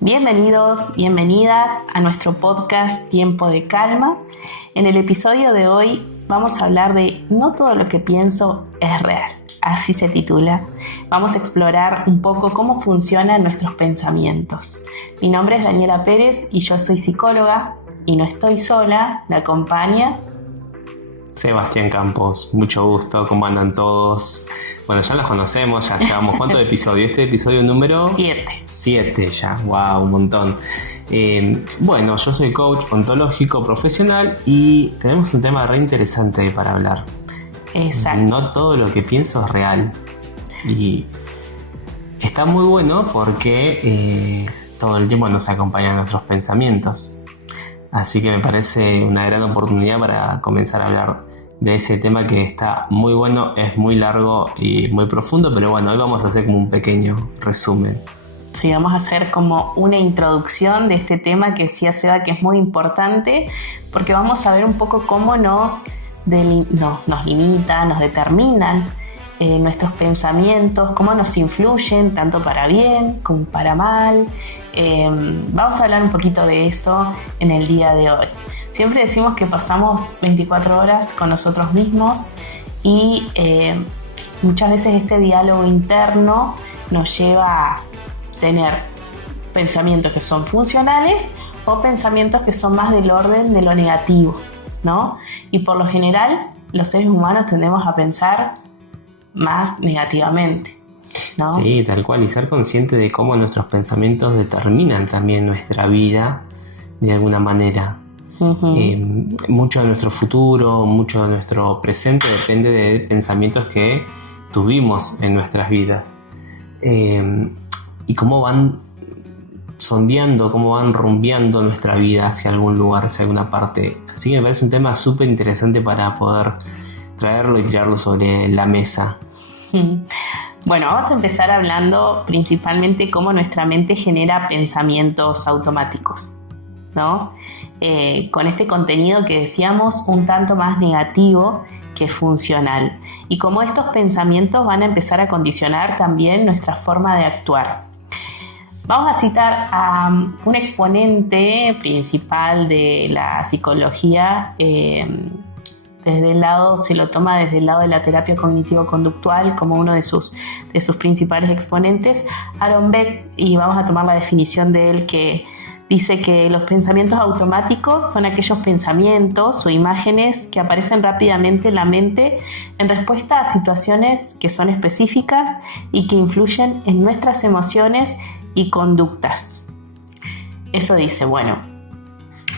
Bienvenidos, bienvenidas a nuestro podcast Tiempo de Calma. En el episodio de hoy vamos a hablar de No todo lo que pienso es real. Así se titula. Vamos a explorar un poco cómo funcionan nuestros pensamientos. Mi nombre es Daniela Pérez y yo soy psicóloga y no estoy sola, me acompaña Sebastián Campos, mucho gusto, ¿cómo andan todos? Bueno, ya los conocemos, ya llevamos ¿cuántos episodios? Este episodio número 7 ya, wow, un montón. Bueno, yo soy coach ontológico profesional y tenemos un tema re interesante para hablar. Exacto. No todo lo que pienso es real. Y está muy bueno porque todo el tiempo nos acompañan nuestros pensamientos. Así que me parece una gran oportunidad para comenzar a hablar de ese tema que está muy bueno, es muy largo y muy profundo, pero bueno, hoy vamos a hacer como un pequeño resumen. Sí, vamos a hacer como una introducción de este tema que decía Seba que es muy importante, porque vamos a ver un poco cómo nos limitan, nos determinan nuestros pensamientos, cómo nos influyen tanto para bien como para mal. Vamos a hablar un poquito de eso en el día de hoy. Siempre decimos que pasamos 24 horas con nosotros mismos y muchas veces este diálogo interno nos lleva a tener pensamientos que son funcionales o pensamientos que son más del orden de lo negativo, ¿no? Y por lo general los seres humanos tendemos a pensar más negativamente, ¿no? Sí, tal cual, y ser consciente de cómo nuestros pensamientos determinan también nuestra vida de alguna manera. Uh-huh. Mucho de nuestro futuro, mucho de nuestro presente depende de pensamientos que tuvimos en nuestras vidas. Y cómo van sondeando, cómo van rumbeando nuestra vida hacia algún lugar, hacia alguna parte. Así que me parece un tema súper interesante para poder traerlo y tirarlo sobre la mesa. Bueno, vamos a empezar hablando principalmente cómo nuestra mente genera pensamientos automáticos, ¿no? Con este contenido que decíamos un tanto más negativo que funcional, y cómo estos pensamientos van a empezar a condicionar también nuestra forma de actuar. Vamos a citar a un exponente principal de la psicología, desde el lado, se lo toma desde el lado de la terapia cognitivo-conductual como uno de sus principales exponentes, Aaron Beck, y vamos a tomar la definición de él, que dice que los pensamientos automáticos son aquellos pensamientos o imágenes que aparecen rápidamente en la mente en respuesta a situaciones que son específicas y que influyen en nuestras emociones y conductas. Eso dice, bueno,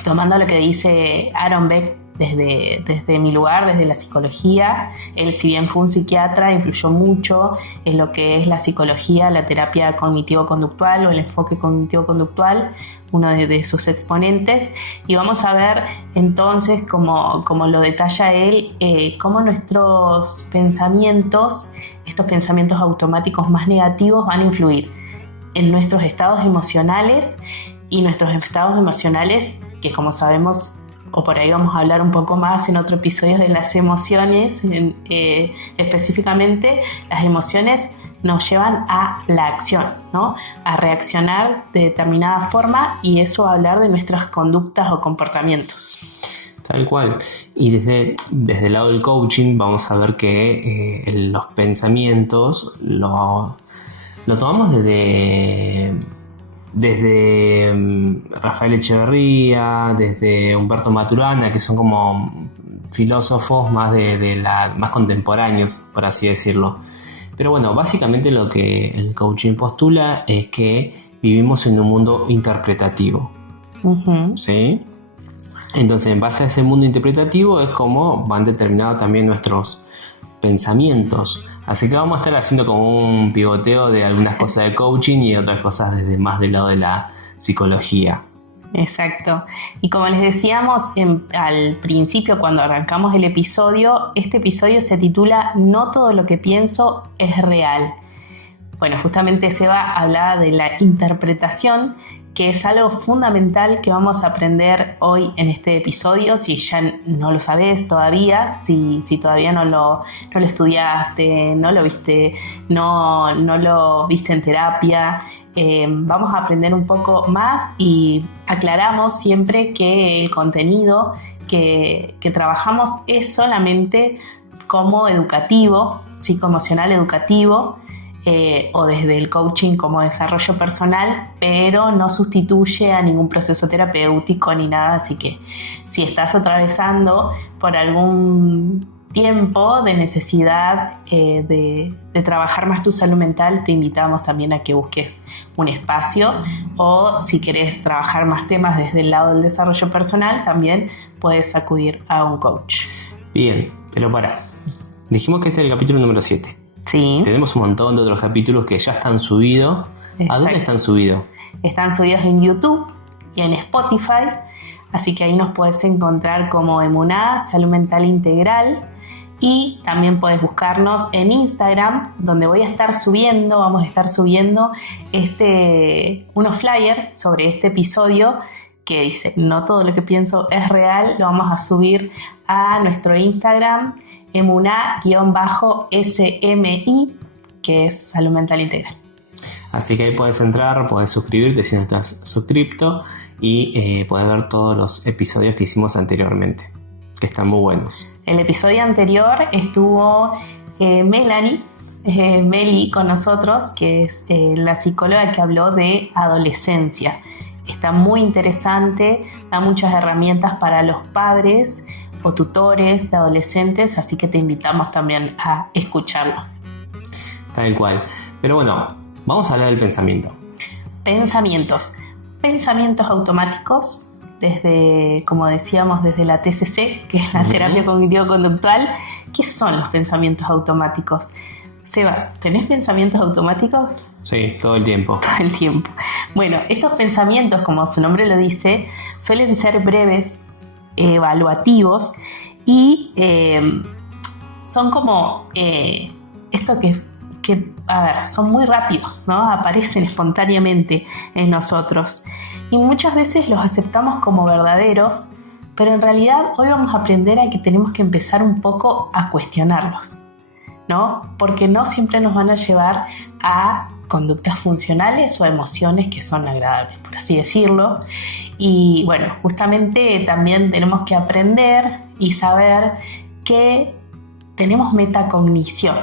tomando lo que dice Aaron Beck desde mi lugar, desde la psicología, él, si bien fue un psiquiatra, influyó mucho en lo que es la psicología, la terapia cognitivo-conductual o el enfoque cognitivo-conductual, uno de sus exponentes, y vamos a ver entonces, como lo detalla él, cómo nuestros pensamientos, estos pensamientos automáticos más negativos, van a influir en nuestros estados emocionales, y nuestros estados emocionales, que como sabemos, o por ahí vamos a hablar un poco más en otro episodio de las emociones, específicamente las emociones nos llevan a la acción, ¿no? A reaccionar de determinada forma, y eso va a hablar de nuestras conductas o comportamientos. Tal cual. Y desde el lado del coaching vamos a ver que los pensamientos lo tomamos desde Rafael Echeverría, desde Humberto Maturana, que son como filósofos más más contemporáneos, por así decirlo. Pero bueno, básicamente lo que el coaching postula es que vivimos en un mundo interpretativo. Uh-huh. ¿Sí? Entonces, en base a ese mundo interpretativo es como van determinados también nuestros pensamientos. Así que vamos a estar haciendo como un pivoteo de algunas cosas de coaching y otras cosas desde más del lado de la psicología. Exacto. Y como les decíamos al principio, cuando arrancamos el episodio, este episodio se titula No todo lo que pienso es real. Bueno, justamente Seba hablaba de la interpretación que es algo fundamental que vamos a aprender hoy en este episodio. Si ya no lo sabes todavía, si todavía no lo estudiaste, no lo viste, no lo viste en terapia, vamos a aprender un poco más, y aclaramos siempre que el contenido que trabajamos es solamente como educativo, psicoemocional educativo, o desde el coaching como desarrollo personal, pero no sustituye a ningún proceso terapéutico ni nada. Así que si estás atravesando por algún tiempo de necesidad de trabajar más tu salud mental, te invitamos también a que busques un espacio, o si querés trabajar más temas desde el lado del desarrollo personal, también puedes acudir a un coach. Bien, pero dijimos que este es el capítulo número 7. Sí. Tenemos un montón de otros capítulos que ya están subidos. Exacto. ¿A dónde están subidos? Están subidos en YouTube y en Spotify, así que ahí nos puedes encontrar como Emuná, Salud Mental Integral, y también puedes buscarnos en Instagram, donde vamos a estar subiendo unos flyers sobre este episodio que dice: no todo lo que pienso es real. Lo vamos a subir a nuestro Instagram, Emuná_SMI, que es Salud Mental Integral. Así que ahí puedes entrar, puedes suscribirte si no estás suscripto, y puedes ver todos los episodios que hicimos anteriormente, que están muy buenos. El episodio anterior estuvo Meli con nosotros, que es la psicóloga que habló de adolescencia. Está muy interesante, da muchas herramientas para los padres o tutores de adolescentes, así que te invitamos también a escucharlo. Tal cual. Pero bueno, vamos a hablar del pensamiento. Pensamientos automáticos, desde, como decíamos, desde la TCC, que es la terapia cognitivo-conductual. ¿Qué son los pensamientos automáticos? Seba, ¿tenés pensamientos automáticos? Sí, todo el tiempo. Todo el tiempo. Bueno, estos pensamientos, como su nombre lo dice, suelen ser breves, evaluativos, y son como esto que son muy rápidos, ¿no? Aparecen espontáneamente en nosotros, y muchas veces los aceptamos como verdaderos, pero en realidad hoy vamos a aprender a que tenemos que empezar un poco a cuestionarlos, ¿no? Porque no siempre nos van a llevar a conductas funcionales o emociones que son agradables, por así decirlo. Y bueno, justamente también tenemos que aprender y saber que tenemos metacognición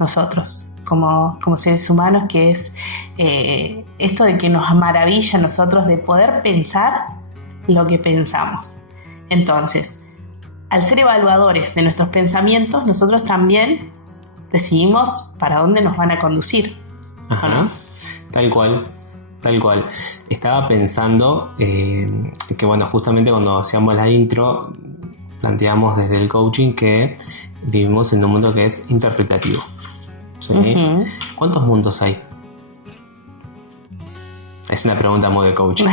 nosotros como seres humanos, que es esto de que nos maravilla a nosotros de poder pensar lo que pensamos. Entonces, al ser evaluadores de nuestros pensamientos, nosotros también decidimos para dónde nos van a conducir. Ajá, ¿no? Tal cual. Estaba pensando que, bueno, justamente cuando hacíamos la intro, planteamos desde el coaching que vivimos en un mundo que es interpretativo. ¿Sí? Uh-huh. ¿Cuántos mundos hay? Es una pregunta muy de coaching.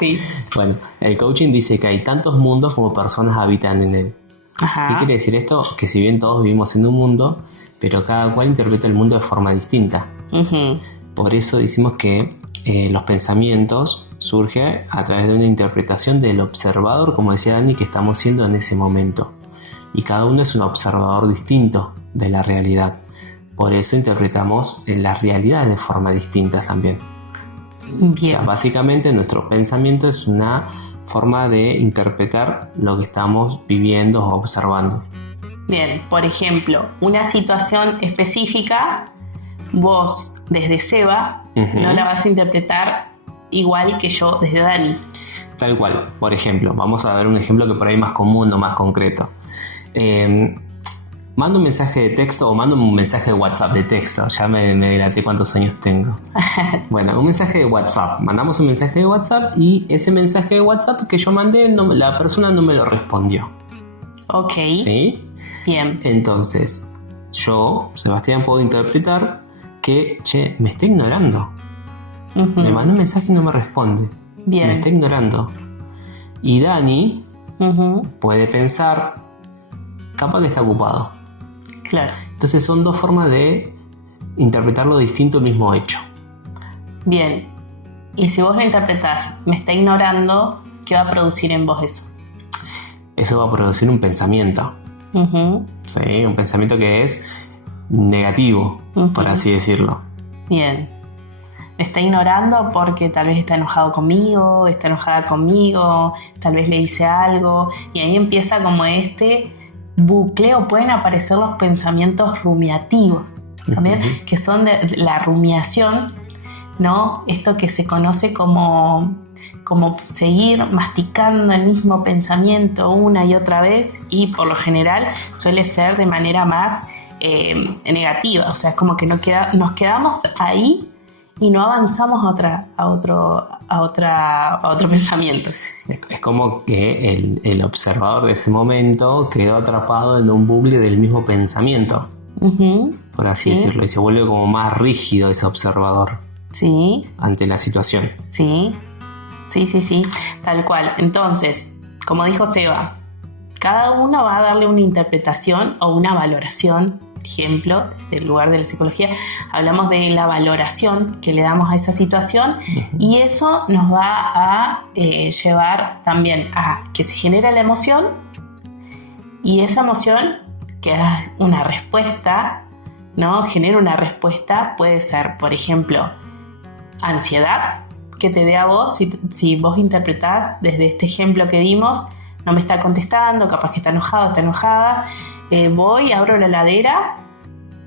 Sí. Bueno, el coaching dice que hay tantos mundos como personas habitan en él. Ajá. ¿Qué quiere decir esto? Que si bien todos vivimos en un mundo, pero cada cual interpreta el mundo de forma distinta. Uh-huh. Por eso decimos que los pensamientos surgen a través de una interpretación del observador, como decía Dani, que estamos siendo en ese momento. Y cada uno es un observador distinto de la realidad. Por eso interpretamos las realidades de forma distinta también. Bien. O sea, básicamente nuestro pensamiento es una forma de interpretar lo que estamos viviendo o observando. Bien, por ejemplo, una situación específica, vos desde Seba uh-huh. no la vas a interpretar igual que yo desde Dani. Tal cual. Por ejemplo, vamos a ver un ejemplo que por ahí es más común o más concreto. Mando un mensaje de texto o mando un mensaje de WhatsApp de texto. Ya me dilaté cuántos años tengo. Bueno, un mensaje de WhatsApp. Mandamos un mensaje de WhatsApp y ese mensaje de WhatsApp que yo mandé, la persona no me lo respondió. Ok. ¿Sí? Bien. Entonces, yo, Sebastián, puedo interpretar que, me está ignorando. Uh-huh. Me mandó un mensaje y no me responde. Bien. Me está ignorando. Y Dani uh-huh. puede pensar, capaz que está ocupado. Claro. Entonces son dos formas de interpretar lo distinto el mismo hecho. Bien. Y si vos lo interpretás, me está ignorando, ¿qué va a producir en vos eso? Eso va a producir un pensamiento. ¿Sí? Un pensamiento que es negativo, por así decirlo. Bien. Me está ignorando porque tal vez está enojado conmigo, está enojada conmigo, tal vez le hice algo, y ahí empieza como este bucle, o pueden aparecer los pensamientos rumiativos, ¿también? Que son de la rumiación, ¿no? Esto que se conoce como seguir masticando el mismo pensamiento una y otra vez, y por lo general suele ser de manera más negativa, o sea, es como que nos quedamos ahí y no avanzamos a otro pensamiento. Es como que el observador de ese momento quedó atrapado en un bucle del mismo pensamiento, por así decirlo, y se vuelve como más rígido ese observador ante la situación. Sí, tal cual. Entonces, como dijo Seba, cada uno va a darle una interpretación o una valoración. Ejemplo, del lugar de la psicología, hablamos de la valoración que le damos a esa situación, y eso nos va a llevar también a que se genere la emoción, y esa emoción, que es una respuesta, ¿no? Genera una respuesta, puede ser, por ejemplo, ansiedad, que te dé a vos, si vos interpretás desde este ejemplo que dimos, no me está contestando, capaz que está enojado, está enojada, voy, abro la heladera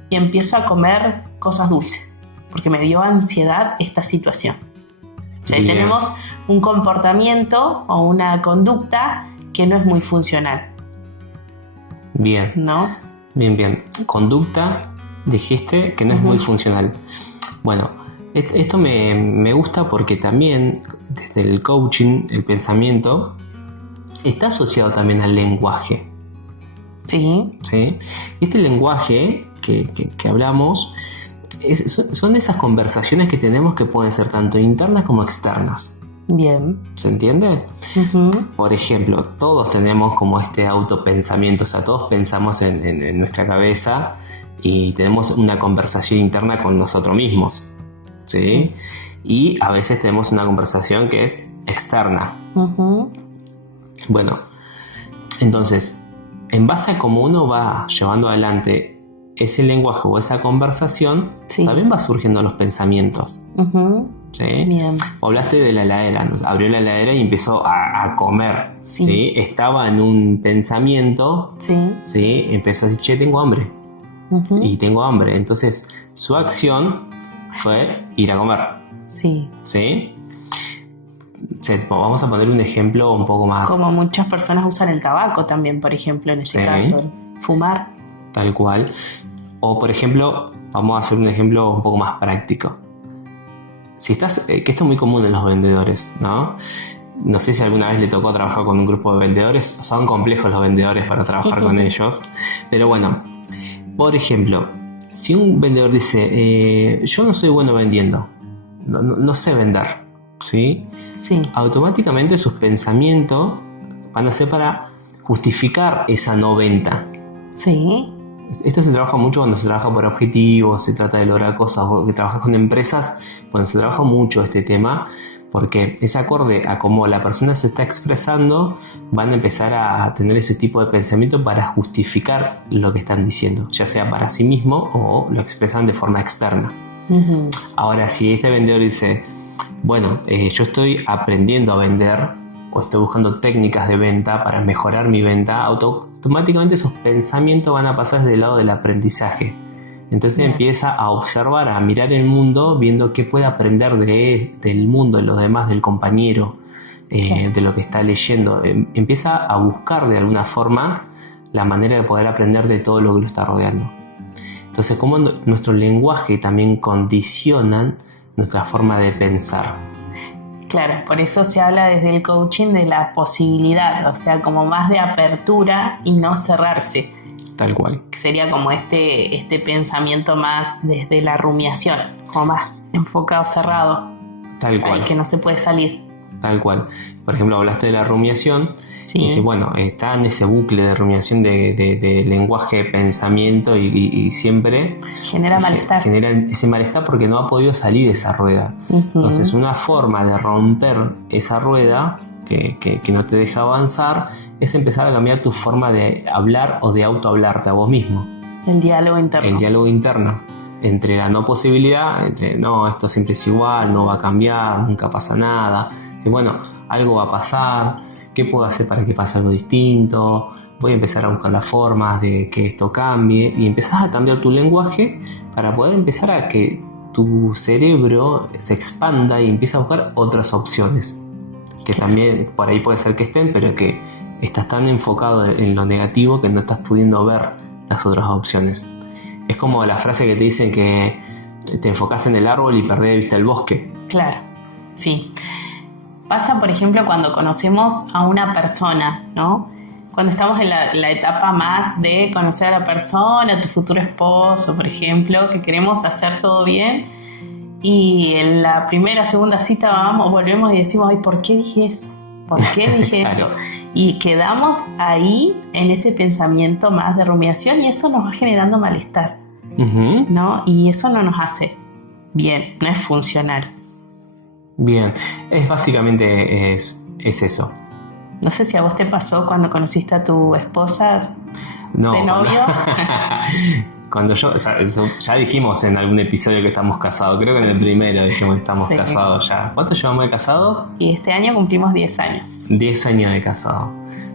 y empiezo a comer cosas dulces, porque me dio ansiedad esta situación. O sea, ahí tenemos un comportamiento o una conducta que no es muy funcional. Bien. ¿No? Bien. Conducta, dijiste que no es muy funcional. Bueno, esto me gusta porque también desde el coaching, el pensamiento está asociado también al lenguaje. Sí. Este lenguaje que hablamos son esas conversaciones que tenemos que pueden ser tanto internas como externas. Bien. ¿Se entiende? Por ejemplo, todos tenemos como este autopensamiento, o sea, todos pensamos en nuestra cabeza y tenemos una conversación interna con nosotros mismos. ¿Sí? Y a veces tenemos una conversación que es externa. Bueno, entonces, en base a cómo uno va llevando adelante ese lenguaje o esa conversación, también va surgiendo los pensamientos. ¿Sí? Bien. Hablaste de la heladera, ¿no? Abrió la heladera y empezó a comer. ¿Sí? Estaba en un pensamiento. ¿Sí? Empezó a decir, che, tengo hambre. Y tengo hambre. Entonces, su acción fue ir a comer. ¿Sí? Vamos a poner un ejemplo un poco más. Como muchas personas usan el tabaco también, por ejemplo, en ese caso. Fumar. Tal cual. O, por ejemplo, vamos a hacer un ejemplo un poco más práctico. Si estás, que esto es muy común en los vendedores, ¿no? No sé si alguna vez le tocó trabajar con un grupo de vendedores. Son complejos los vendedores para trabajar con ellos. Pero bueno, por ejemplo, si un vendedor dice, yo no soy bueno vendiendo, no sé vender, ¿sí? Automáticamente sus pensamientos van a ser para justificar esa no venta. Esto se trabaja mucho cuando se trabaja por objetivos, se trata de lograr cosas, o que trabajas con empresas, cuando se trabaja mucho este tema, porque es acorde a cómo la persona se está expresando, van a empezar a tener ese tipo de pensamiento para justificar lo que están diciendo, ya sea para sí mismo o lo expresan de forma externa. Ahora, si este vendedor dice, bueno, yo estoy aprendiendo a vender o estoy buscando técnicas de venta para mejorar mi venta, automáticamente esos pensamientos van a pasar desde el lado del aprendizaje. Entonces empieza a observar, a mirar el mundo, viendo qué puede aprender del mundo, de los demás, del compañero, de lo que está leyendo. Empieza a buscar de alguna forma la manera de poder aprender de todo lo que lo está rodeando. Entonces, cómo nuestro lenguaje también condiciona nuestra forma de pensar. Claro, por eso se habla desde el coaching de la posibilidad, o sea, como más de apertura y no cerrarse. Tal cual. Que sería como este pensamiento más desde la rumiación, como más enfocado, cerrado. Tal cual. Que no se puede salir. Tal cual. Por ejemplo, hablaste de la rumiación. Sí. Y dices, bueno, está en ese bucle de rumiación de lenguaje, pensamiento y siempre Genera malestar. genera ese malestar porque no ha podido salir de esa rueda. Entonces, una forma de romper esa rueda que no te deja avanzar es empezar a cambiar tu forma de hablar o de autohablarte a vos mismo. El diálogo interno. El diálogo interno. Entre la no posibilidad, entre no, esto siempre es igual, no va a cambiar, nunca pasa nada. Si, bueno, algo va a pasar, ¿qué puedo hacer para que pase algo distinto? Voy a empezar a buscar las formas de que esto cambie. Y empezás a cambiar tu lenguaje para poder empezar a que tu cerebro se expanda y empiece a buscar otras opciones. Que también por ahí puede ser que estén, pero que estás tan enfocado en lo negativo que no estás pudiendo ver las otras opciones. Es como la frase que te dicen que te enfocás en el árbol y perdés de vista el bosque. Claro, sí. Pasa, por ejemplo, cuando conocemos a una persona, ¿no? Cuando estamos en la etapa más de conocer a la persona, tu futuro esposo, por ejemplo, que queremos hacer todo bien, y en la primera, segunda cita volvemos y decimos, ay, ¿por qué dije eso? ¿Por qué dije Claro. eso? Y quedamos ahí en ese pensamiento más de rumiación y eso nos va generando malestar, ¿no? Y eso no nos hace bien, no es funcional. Bien, básicamente es eso. No sé si a vos te pasó cuando conociste a tu esposa No, de novio. Cuando yo, o sea, ya dijimos en algún episodio que estamos casados, creo que en el primero dijimos que estamos casados ya. ¿Cuánto llevamos de casado? Y este año cumplimos 10 años. 10 años de casado.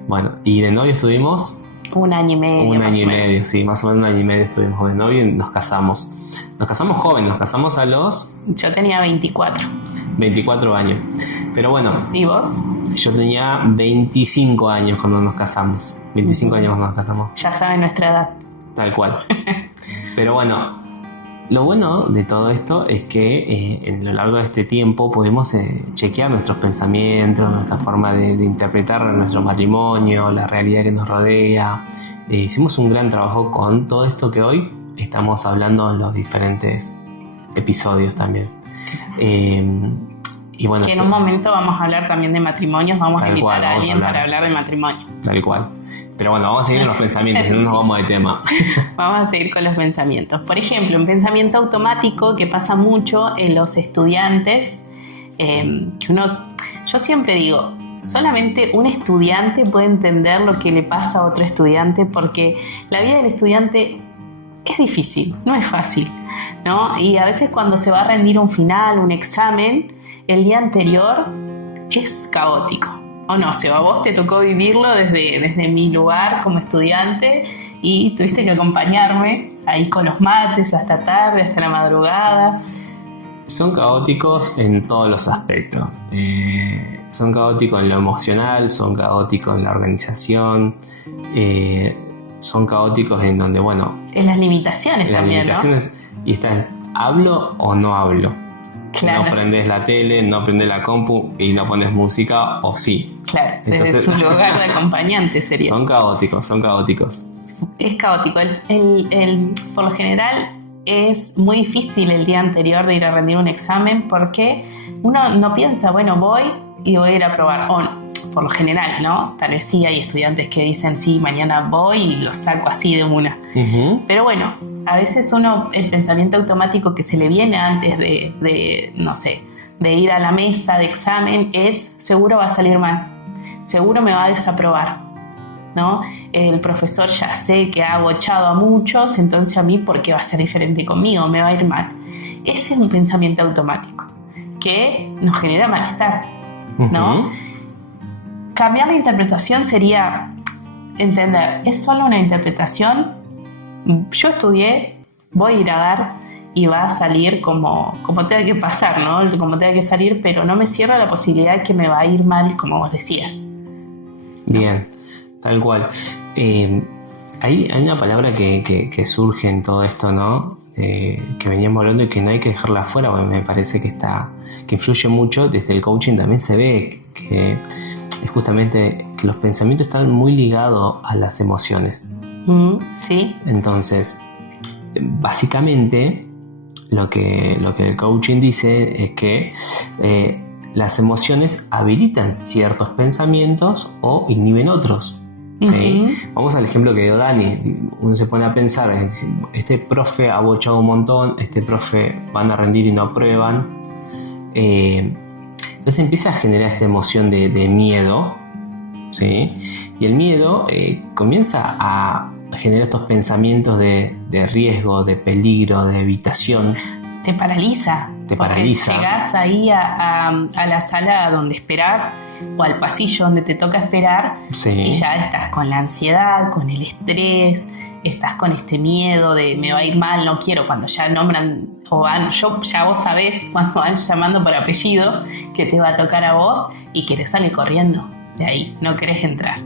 Bueno, y de novio estuvimos 1 año y medio. un año y medio, sí, más o menos 1 año y medio estuvimos de novio y nos casamos. Nos casamos jóvenes, nos casamos a los Yo tenía 24. 24 años. Pero bueno, ¿Y vos? yo tenía 25 años cuando nos casamos. 25 años cuando nos casamos. Ya saben nuestra edad. Tal cual. Pero bueno, lo bueno de todo esto es que en lo largo de este tiempo podemos chequear nuestros pensamientos, nuestra forma de interpretar nuestro matrimonio, la realidad que nos rodea. Hicimos un gran trabajo con todo esto que hoy estamos hablando en los diferentes episodios también. Y bueno, Que en un momento vamos a hablar también de matrimonios, vamos a invitar a alguien para hablar de matrimonio. Tal cual. Pero bueno, vamos a seguir en los pensamientos, si no nos vamos de tema. Vamos a seguir con los pensamientos. Por ejemplo, un pensamiento automático que pasa mucho en los estudiantes, yo siempre digo, solamente un estudiante puede entender lo que le pasa a otro estudiante, porque la vida del estudiante es difícil, no es fácil, ¿no? Y a veces cuando se va a rendir un final, un examen, el día anterior es caótico. O no, a vos te tocó vivirlo desde mi lugar como estudiante y tuviste que acompañarme ahí con los mates hasta tarde, hasta la madrugada. Son caóticos en todos los aspectos. Son caóticos en lo emocional, son caóticos en la organización, son caóticos en donde, bueno... En las limitaciones también, limitaciones, ¿no? Y está, ¿hablo o no hablo? Claro. No prendés la tele, no prendés la compu y no pones música, o sí. Claro, desde Entonces, tu lugar de acompañante sería. Son caóticos. Es caótico. Por lo general es muy difícil el día anterior de ir a rendir un examen porque uno no piensa, bueno, voy y voy a ir a probar. O, por lo general, ¿no? Tal vez sí hay estudiantes que dicen, sí, mañana voy y lo saco así de una. Pero bueno, a veces el pensamiento automático que se le viene antes de no sé, de ir a la mesa de examen es, seguro va a salir mal, seguro me va a desaprobar, ¿no? El profesor ya sé que ha bochado a muchos, entonces a mí, ¿por qué va a ser diferente conmigo? Me va a ir mal. Ese es un pensamiento automático que nos genera malestar, ¿no? Cambiar la interpretación sería entender, es solo una interpretación, yo estudié, voy a ir a dar y va a salir como tenga que pasar, ¿no? Como tenga que salir, pero no me cierra la posibilidad de que me va a ir mal, como vos decías. Bien, tal cual. Hay una palabra que surge en todo esto, ¿no? Que veníamos hablando y que no hay que dejarla fuera, porque me parece que influye mucho. Desde el coaching también se ve que es justamente que los pensamientos están muy ligados a las emociones. Sí. Entonces, básicamente, lo que el coaching dice es que las emociones habilitan ciertos pensamientos o inhiben otros. ¿Sí? Vamos al ejemplo que dio Dani. Uno se pone a pensar, este profe ha bochado un montón, este profe van a rendir y no aprueban. Entonces empieza a generar esta emoción de miedo, ¿sí? Y el miedo comienza a generar estos pensamientos de riesgo, de peligro, de evitación. Te paraliza. Llegás ahí a la sala donde esperás o al pasillo donde te toca esperar, sí, y ya estás con la ansiedad, con el estrés, estás con este miedo de me va a ir mal, no quiero, cuando ya nombran o van, ya vos sabés cuando van llamando por apellido que te va a tocar a vos y querés salir corriendo de ahí, no querés entrar.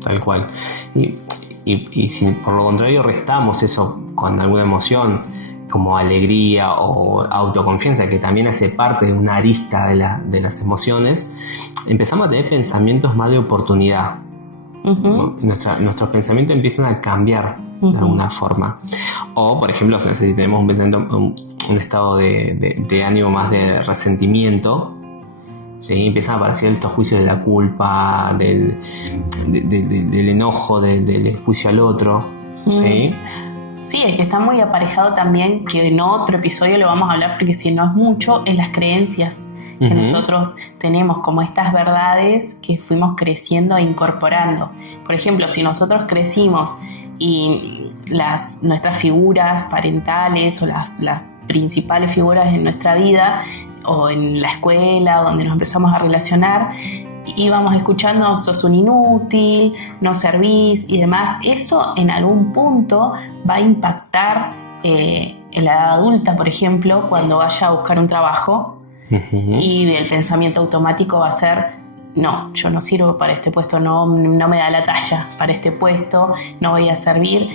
Tal cual. Y si por lo contrario restamos eso con alguna emoción como alegría o autoconfianza, que también hace parte de una arista de las emociones, empezamos a tener pensamientos más de oportunidad. ¿No? Nuestros pensamientos empiezan a cambiar de alguna forma. O, por ejemplo, si tenemos un pensamiento, un estado de ánimo más de resentimiento, ¿sí? Empiezan a aparecer estos juicios de la culpa, del enojo, del juicio al otro, ¿sí? Sí, es que está muy aparejado también, que en otro episodio lo vamos a hablar porque si no es mucho, en las creencias que nosotros tenemos, como estas verdades que fuimos creciendo e incorporando. Por ejemplo, si nosotros crecimos y nuestras figuras parentales o las principales figuras en nuestra vida o en la escuela donde nos empezamos a relacionar, íbamos escuchando sos un inútil, no servís y demás, eso en algún punto va a impactar en la edad adulta, por ejemplo, cuando vaya a buscar un trabajo. Y el pensamiento automático va a ser: no, yo no sirvo para este puesto, no me da la talla para este puesto, no voy a servir.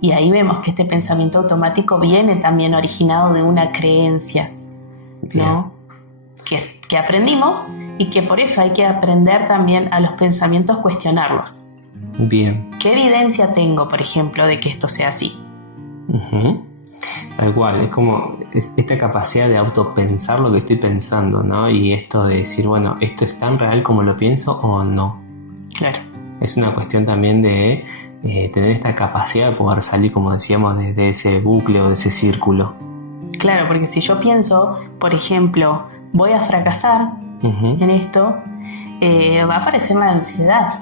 Y ahí vemos que este pensamiento automático viene también originado de una creencia, ¿no? Que aprendimos y que por eso hay que aprender también a los pensamientos, cuestionarlos. Bien. ¿Qué evidencia tengo, por ejemplo, de que esto sea así? Tal cual, es como esta capacidad de autopensar lo que estoy pensando, ¿no? Y esto de decir, bueno, ¿esto es tan real como lo pienso o no? Claro. Es una cuestión también de tener esta capacidad de poder salir, como decíamos, de ese bucle o de ese círculo. Claro, porque si yo pienso, por ejemplo, voy a fracasar en esto, va a aparecer la ansiedad,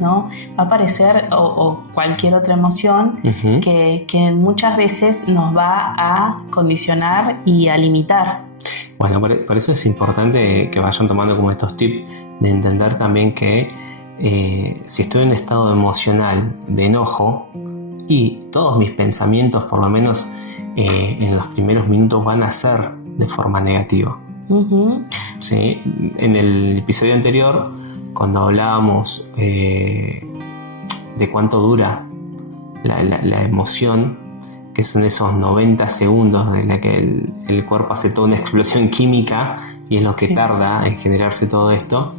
¿no? Va a aparecer o cualquier otra emoción que muchas veces nos va a condicionar y a limitar. Bueno, por eso es importante que vayan tomando como estos tips de entender también que si estoy en un estado emocional de enojo y todos mis pensamientos, por lo menos en los primeros minutos, van a ser de forma negativa. ¿Sí? En el episodio anterior, cuando hablábamos de cuánto dura la emoción, que son esos 90 segundos en la que el cuerpo hace toda una explosión química y es lo que tarda en generarse todo esto,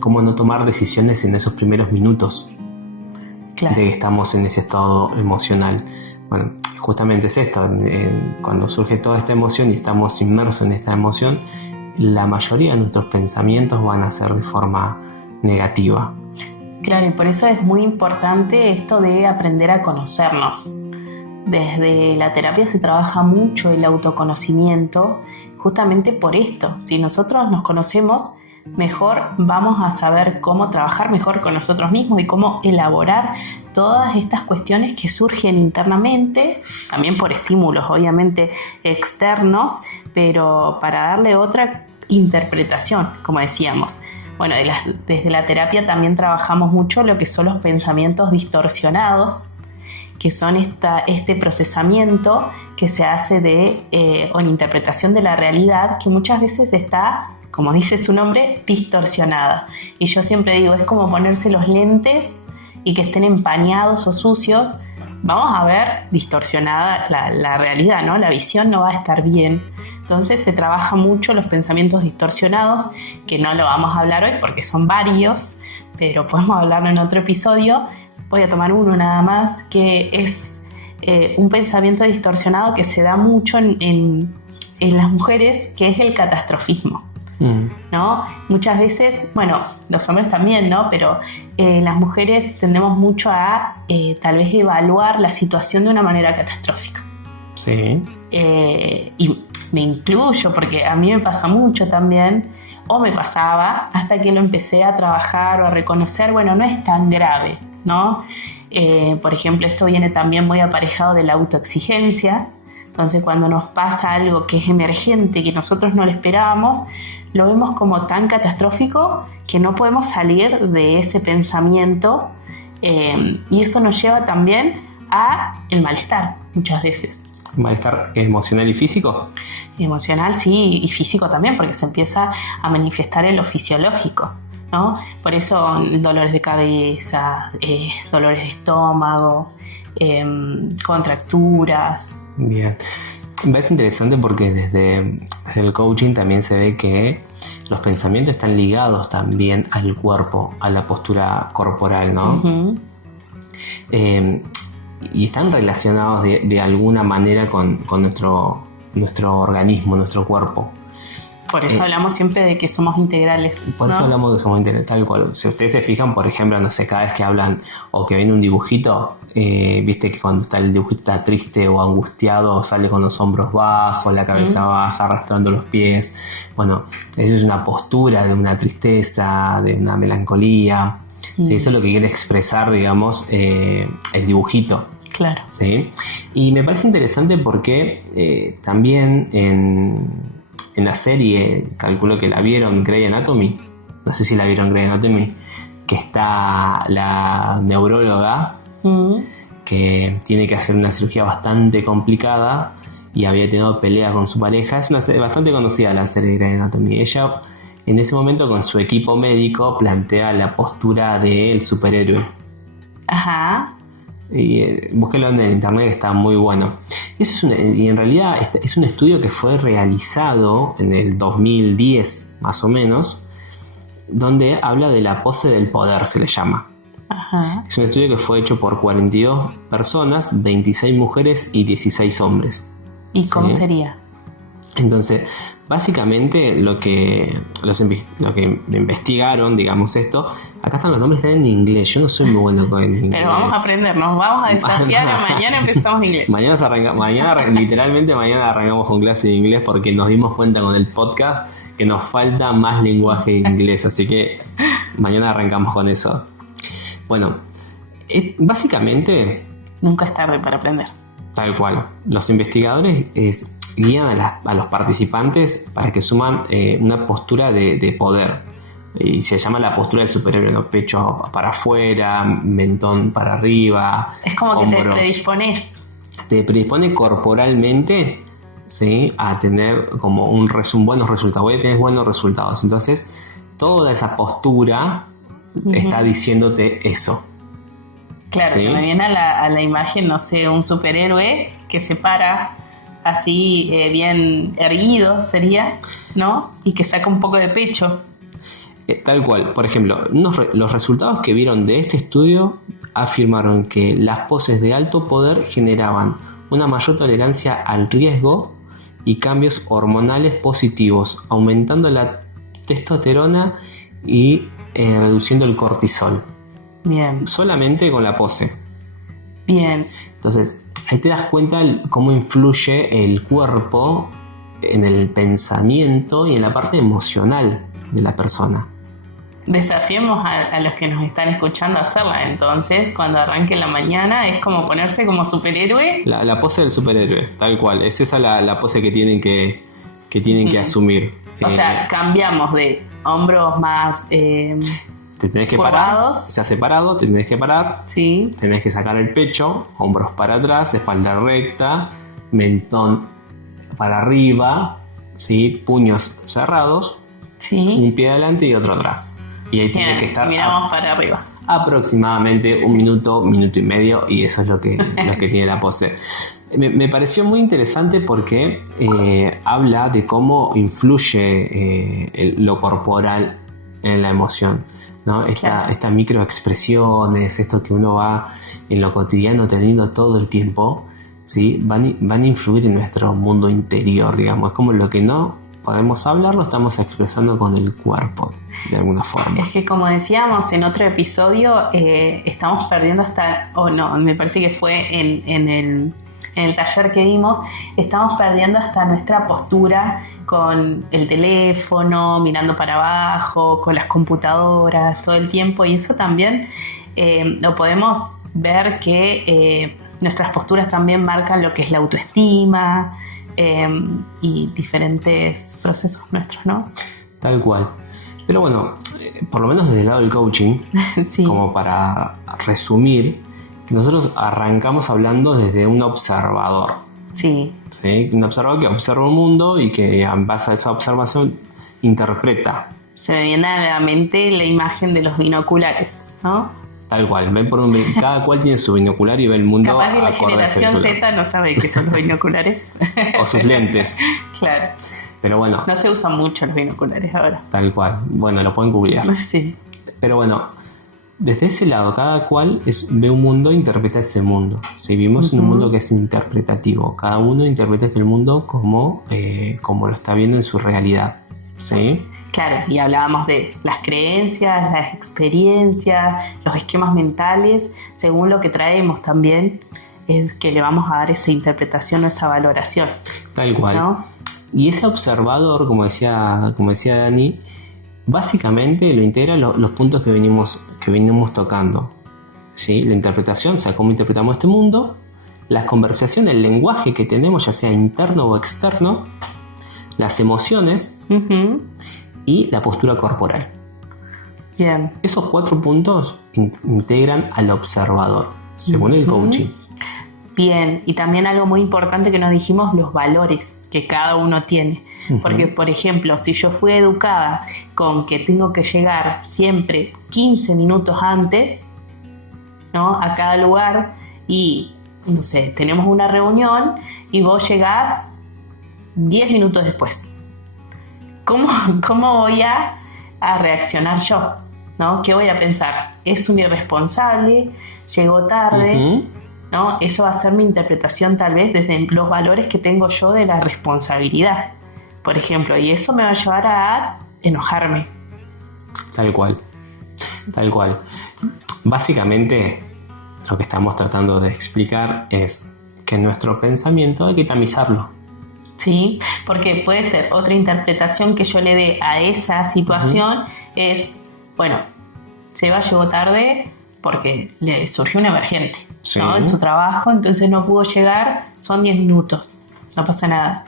cómo no tomar decisiones en esos primeros minutos de que estamos en ese estado emocional. Bueno, justamente es esto, cuando surge toda esta emoción y estamos inmersos en esta emoción, la mayoría de nuestros pensamientos van a ser de forma negativa. Claro, y por eso es muy importante esto de aprender a conocernos. Desde la terapia se trabaja mucho el autoconocimiento, justamente por esto. Si nosotros nos conocemos, mejor vamos a saber cómo trabajar mejor con nosotros mismos y cómo elaborar todas estas cuestiones que surgen internamente, también por estímulos obviamente externos, pero para darle otra interpretación, como decíamos. Bueno, desde la terapia también trabajamos mucho lo que son los pensamientos distorsionados, que son este procesamiento que se hace o en interpretación de la realidad, que muchas veces está, como dice su nombre, distorsionada. Y yo siempre digo, es como ponerse los lentes y que estén empañados o sucios. Vamos a ver distorsionada la realidad, ¿no? La visión no va a estar bien. Entonces se trabaja mucho los pensamientos distorsionados, que no lo vamos a hablar hoy porque son varios, pero podemos hablarlo en otro episodio. Voy a tomar uno nada más, que es un pensamiento distorsionado que se da mucho en en las mujeres, que es el catastrofismo. ¿No? Muchas veces, bueno, los hombres también, ¿no? Pero las mujeres tendemos mucho a tal vez evaluar la situación de una manera catastrófica. Sí. Y me incluyo porque a mí me pasa mucho también, o me pasaba, hasta que lo empecé a trabajar o a reconocer, bueno, no es tan grave, ¿no? Por ejemplo, esto viene también muy aparejado de la autoexigencia. Entonces, cuando nos pasa algo que es emergente, que nosotros no lo esperábamos, lo vemos como tan catastrófico que no podemos salir de ese pensamiento, y eso nos lleva también a el malestar muchas veces. ¿Malestar emocional y físico? Emocional, sí, y físico también, porque se empieza a manifestar en lo fisiológico, ¿no? Por eso dolores de cabeza, dolores de estómago, contracturas. Bien. Me parece interesante porque desde el coaching también se ve que los pensamientos están ligados también al cuerpo, a la postura corporal, ¿no? Uh-huh. Y están relacionados de alguna manera con nuestro organismo, nuestro cuerpo. Por eso hablamos siempre de que somos integrales. Por eso hablamos de que somos integrales, tal cual. Si ustedes se fijan, por ejemplo, no sé, cada vez que hablan o que ven un dibujito, viste que cuando está el dibujito está triste o angustiado, sale con los hombros bajos, la cabeza baja, arrastrando los pies. Bueno, eso es una postura de una tristeza, de una melancolía. ¿Sí? Eso es lo que quiere expresar, digamos, el dibujito. Claro. ¿Sí? Y me parece interesante porque también en la serie, calculo que la vieron, Grey Anatomy, no sé si la vieron, Grey Anatomy, que está la neuróloga que tiene que hacer una cirugía bastante complicada y había tenido pelea con su pareja. Es una serie bastante conocida, la serie de Grey Anatomy. Ella en ese momento con su equipo médico plantea la postura del superhéroe. Ajá. Y búsquelo en internet, que está muy bueno. Y en realidad es un estudio que fue realizado en el 2010 más o menos, donde habla de la pose del poder, se le llama. Ajá. Es un estudio que fue hecho por 42 personas, 26 mujeres y 16 hombres. ¿Y cómo sería? Entonces, básicamente lo que investigaron, digamos esto, acá están los nombres, están en inglés. Yo no soy muy bueno con inglés. Pero vamos a aprender, nos vamos a desafiar a mañana empezamos inglés. Mañana arrancamos con clase de inglés porque nos dimos cuenta con el podcast que nos falta más lenguaje de inglés, así que mañana arrancamos con eso. Bueno, básicamente... Nunca es tarde para aprender. Tal cual. Los investigadores guían a los participantes para que suman una postura de poder. Y se llama la postura del superhéroe, ¿no? Pecho para afuera, mentón para arriba. Es como hombros. Que te predispones. Te predispone corporalmente, ¿sí? A tener como buenos resultados. Voy a tener buenos resultados. Entonces, toda esa postura está diciéndote eso. Claro, ¿sí? Se me viene a la imagen, no sé, un superhéroe que se para así bien erguido sería, ¿no? Y que saca un poco de pecho. Tal cual. Por ejemplo, los resultados que vieron de este estudio afirmaron que las poses de alto poder generaban una mayor tolerancia al riesgo y cambios hormonales positivos, aumentando la testosterona y reduciendo el cortisol. Bien. Solamente con la pose. Bien. Entonces, ahí te das cuenta cómo influye el cuerpo en el pensamiento y en la parte emocional de la persona. Desafiemos a los que nos están escuchando a hacerla. Entonces, cuando arranque la mañana, es como ponerse como superhéroe. La pose del superhéroe, tal cual. Es esa la pose que tienen que que asumir. O sea, cambiamos de hombros más... te tenés que curvados. Parar, se ha separado, te tenés que parar, sí. Tenés que sacar el pecho, hombros para atrás, espalda recta, mentón para arriba, ¿sí? Puños cerrados, sí. Un pie adelante y otro atrás. Y ahí tiene que estar... Miramos para arriba. Aproximadamente 1 minuto, 1 minuto y medio, y eso es lo que tiene la pose. Me pareció muy interesante porque habla de cómo influye lo corporal en la emoción, ¿no? Estas microexpresiones, esto que uno va en lo cotidiano teniendo todo el tiempo, ¿sí? van a influir en nuestro mundo interior, digamos. Es como lo que no podemos hablar, lo estamos expresando con el cuerpo, de alguna forma. Es que como decíamos en otro episodio, estamos perdiendo me parece que fue en el taller que dimos, estamos perdiendo hasta nuestra postura con el teléfono, mirando para abajo, con las computadoras todo el tiempo, y eso también lo podemos ver que nuestras posturas también marcan lo que es la autoestima y diferentes procesos nuestros, ¿no? Tal cual. Pero bueno, por lo menos desde el lado del coaching, sí. Como para resumir, nosotros arrancamos hablando desde un observador. Sí. ¿Sí? Un observador que observa un mundo y que en base a esa observación interpreta. Se me viene a la mente la imagen de los binoculares, ¿no? Tal cual, cada cual tiene su binocular y ve el mundo. Capaz que la acorde a ese generación binocular. Z no sabe qué son los binoculares. O sus lentes. Claro. Pero bueno. No se usan mucho los binoculares ahora. Tal cual. Bueno, lo pueden googlear. Sí. Pero bueno, desde ese lado, cada cual ve un mundo e interpreta ese mundo. Si vivimos en un mundo que es interpretativo, cada uno interpreta el mundo como lo está viendo en su realidad. ¿Sí? Claro, y hablábamos de las creencias, las experiencias, los esquemas mentales, según lo que traemos también, es que le vamos a dar esa interpretación o esa valoración. Tal cual. ¿No? Y ese observador, como decía Dani, básicamente lo integra los puntos que venimos tocando. ¿Sí? La interpretación, o sea, cómo interpretamos este mundo, las conversaciones, el lenguaje que tenemos, ya sea interno o externo, las emociones y la postura corporal. Bien. Esos 4 puntos integran al observador, según el coaching. Bien, y también algo muy importante que nos dijimos, los valores que cada uno tiene. Porque, por ejemplo, si yo fui educada con que tengo que llegar siempre 15 minutos antes, ¿no? A cada lugar, y, no sé, tenemos una reunión y vos llegás 10 minutos después. ¿Cómo voy a reaccionar yo? ¿No? ¿Qué voy a pensar? ¿Es un irresponsable? ¿Llegó tarde? ¿No? Eso va a ser mi interpretación tal vez desde los valores que tengo yo de la responsabilidad, por ejemplo, y eso me va a llevar a enojarme. Tal cual. Básicamente lo que estamos tratando de explicar es que nuestro pensamiento hay que tamizarlo. Sí, porque puede ser otra interpretación que yo le dé a esa situación es, bueno, Seba llegó tarde porque le surgió un emergente, sí, ¿no? En su trabajo, entonces no pudo llegar, son 10 minutos, no pasa nada.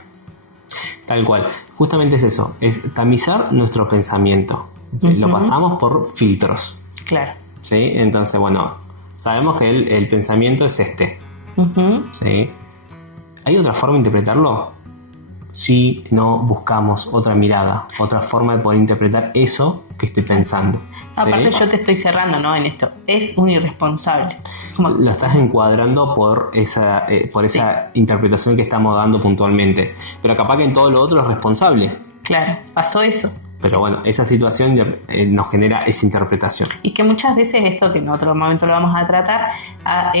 Tal cual, justamente es eso, es tamizar nuestro pensamiento, ¿sí? Lo pasamos por filtros. Claro. ¿Sí? Entonces, bueno, sabemos que el pensamiento es este. ¿Sí? ¿Hay otra forma de interpretarlo? Si no buscamos otra mirada, otra forma de poder interpretar eso que estoy pensando. Aparte, ¿sí? yo te estoy cerrando, ¿no? En esto. Es un irresponsable. Lo estás encuadrando por esa interpretación que estamos dando puntualmente. Pero capaz que en todo lo otro es responsable. Claro, pasó eso. Pero bueno, esa situación nos genera esa interpretación. Y que muchas veces esto, que en otro momento lo vamos a tratar,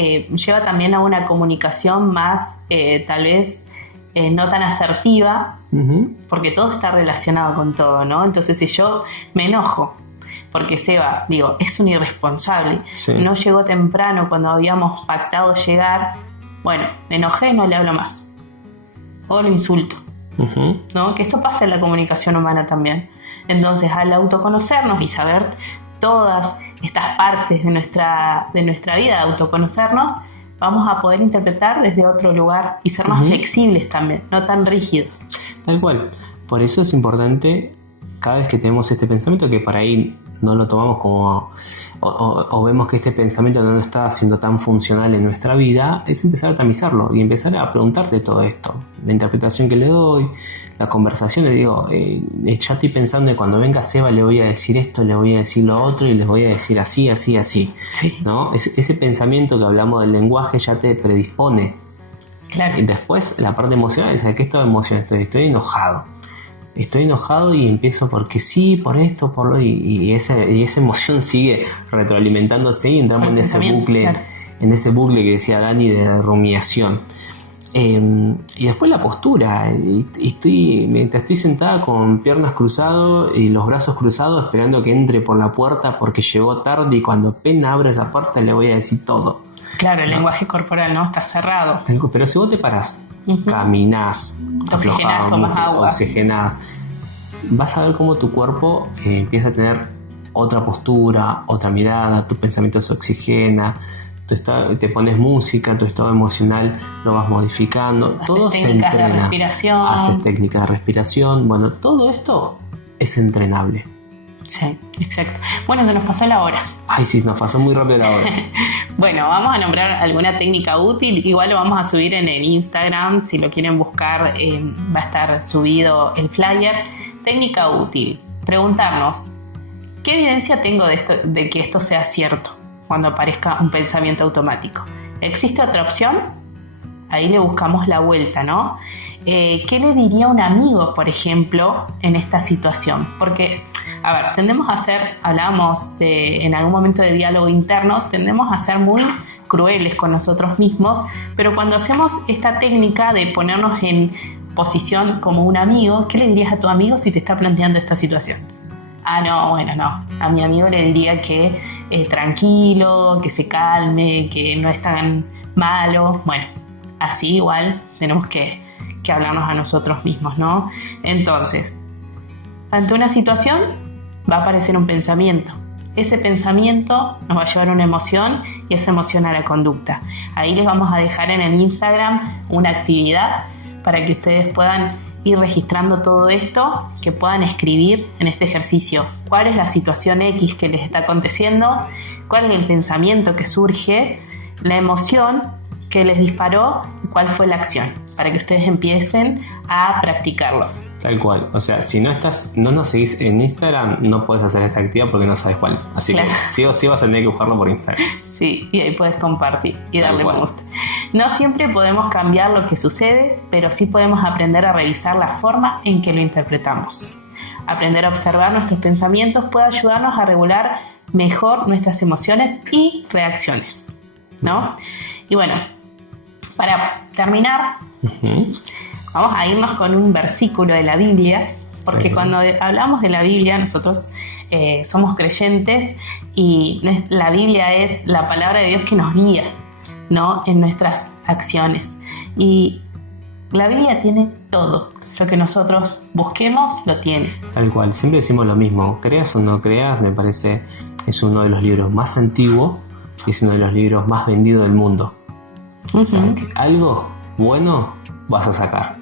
lleva también a una comunicación más, tal vez, no tan asertiva, porque todo está relacionado con todo, ¿no? Entonces, si yo me enojo porque Seba, es un irresponsable, sí, no llegó temprano cuando habíamos pactado llegar, bueno, me enojé, no le hablo más. O lo insulto, ¿no? Que esto pasa en la comunicación humana también. Entonces, al autoconocernos y saber todas estas partes de nuestra vida, autoconocernos, vamos a poder interpretar desde otro lugar y ser más flexibles también, no tan rígidos. Tal cual. Por eso es importante, cada vez que tenemos este pensamiento, que para ahí no lo tomamos como o vemos que este pensamiento no está siendo tan funcional en nuestra vida, es empezar a tamizarlo y empezar a preguntarte todo esto, la interpretación que le doy, la conversación, le digo, ya estoy pensando que cuando venga Seba le voy a decir esto, le voy a decir lo otro y les voy a decir así, así, así, sí, ¿no? Ese pensamiento que hablamos del lenguaje ya te predispone. Claro. Y después la parte emocional es: ¿qué estado de emoción estoy? Estoy enojado. Estoy enojado y empiezo porque sí, por esto, por lo y esa emoción sigue retroalimentándose y entramos en ese bucle, claro, en ese bucle que decía Dani de rumiación. Y después la postura. Mientras estoy sentada con piernas cruzadas y los brazos cruzados esperando que entre por la puerta porque llegó tarde, y cuando apenas abra esa puerta le voy a decir todo. Claro, el lenguaje corporal, ¿no? Está cerrado. Pero si vos te parás, caminás, oxigenás, tomás agua, oxigenás, vas a ver cómo tu cuerpo empieza a tener otra postura, otra mirada, tu pensamiento se oxigena, te pones música, tu estado emocional lo vas modificando. Todo se entrena. Técnicas de respiración. Haces técnicas de respiración. Bueno, todo esto es entrenable. Sí, exacto. Bueno, se nos pasó la hora. Ay, sí, nos pasó muy rápido la hora. Bueno, vamos a nombrar alguna técnica útil. Igual lo vamos a subir en el Instagram. Si lo quieren buscar, va a estar subido el flyer. Técnica útil. Preguntarnos, ¿qué evidencia tengo de que esto sea cierto cuando aparezca un pensamiento automático? ¿Existe otra opción? Ahí le buscamos la vuelta, ¿no? ¿Qué le diría un amigo, por ejemplo, en esta situación? Porque, a ver, tendemos a ser, hablábamos en algún momento de diálogo interno, tendemos a ser muy crueles con nosotros mismos, pero cuando hacemos esta técnica de ponernos en posición como un amigo, ¿qué le dirías a tu amigo si te está planteando esta situación? No, a mi amigo le diría que tranquilo, que se calme, que no es tan malo. Bueno, así igual tenemos que hablarnos a nosotros mismos, ¿no? Entonces, ante una situación va a aparecer un pensamiento. Ese pensamiento nos va a llevar a una emoción y esa emoción a la conducta. Ahí les vamos a dejar en el Instagram una actividad para que ustedes puedan ir registrando todo esto, que puedan escribir en este ejercicio cuál es la situación X que les está aconteciendo, cuál es el pensamiento que surge, la emoción que les disparó y cuál fue la acción, para que ustedes empiecen a practicarlo. Tal cual, o sea, si no nos seguís en Instagram, no puedes hacer esta actividad porque no sabes cuál es. Así claro. Que sí o sí vas a tener que buscarlo por Instagram. Sí, y ahí puedes compartir y darle me gusta. No siempre podemos cambiar lo que sucede, pero sí podemos aprender a revisar la forma en que lo interpretamos. Aprender a observar nuestros pensamientos puede ayudarnos a regular mejor nuestras emociones y reacciones, ¿no? Y bueno, para terminar, vamos a irnos con un versículo de la Biblia, porque cuando hablamos de la Biblia, nosotros somos creyentes y la Biblia es la palabra de Dios que nos guía, ¿no? En nuestras acciones. Y la Biblia tiene todo. Lo que nosotros busquemos, lo tiene. Tal cual. Siempre decimos lo mismo. Creas o no creas, me parece, es uno de los libros más antiguos y es uno de los libros más vendidos del mundo. O sea, que algo bueno vas a sacar.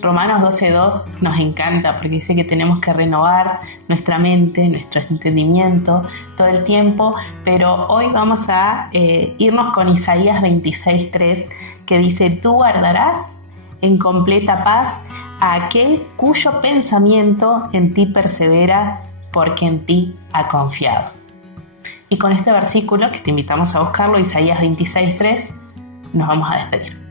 Romanos 12:2 nos encanta porque dice que tenemos que renovar nuestra mente, nuestro entendimiento todo el tiempo, pero hoy vamos a irnos con Isaías 26:3, que dice: tú guardarás en completa paz a aquel cuyo pensamiento en ti persevera, porque en ti ha confiado. Y con este versículo, que te invitamos a buscarlo, Isaías 26:3, nos vamos a despedir.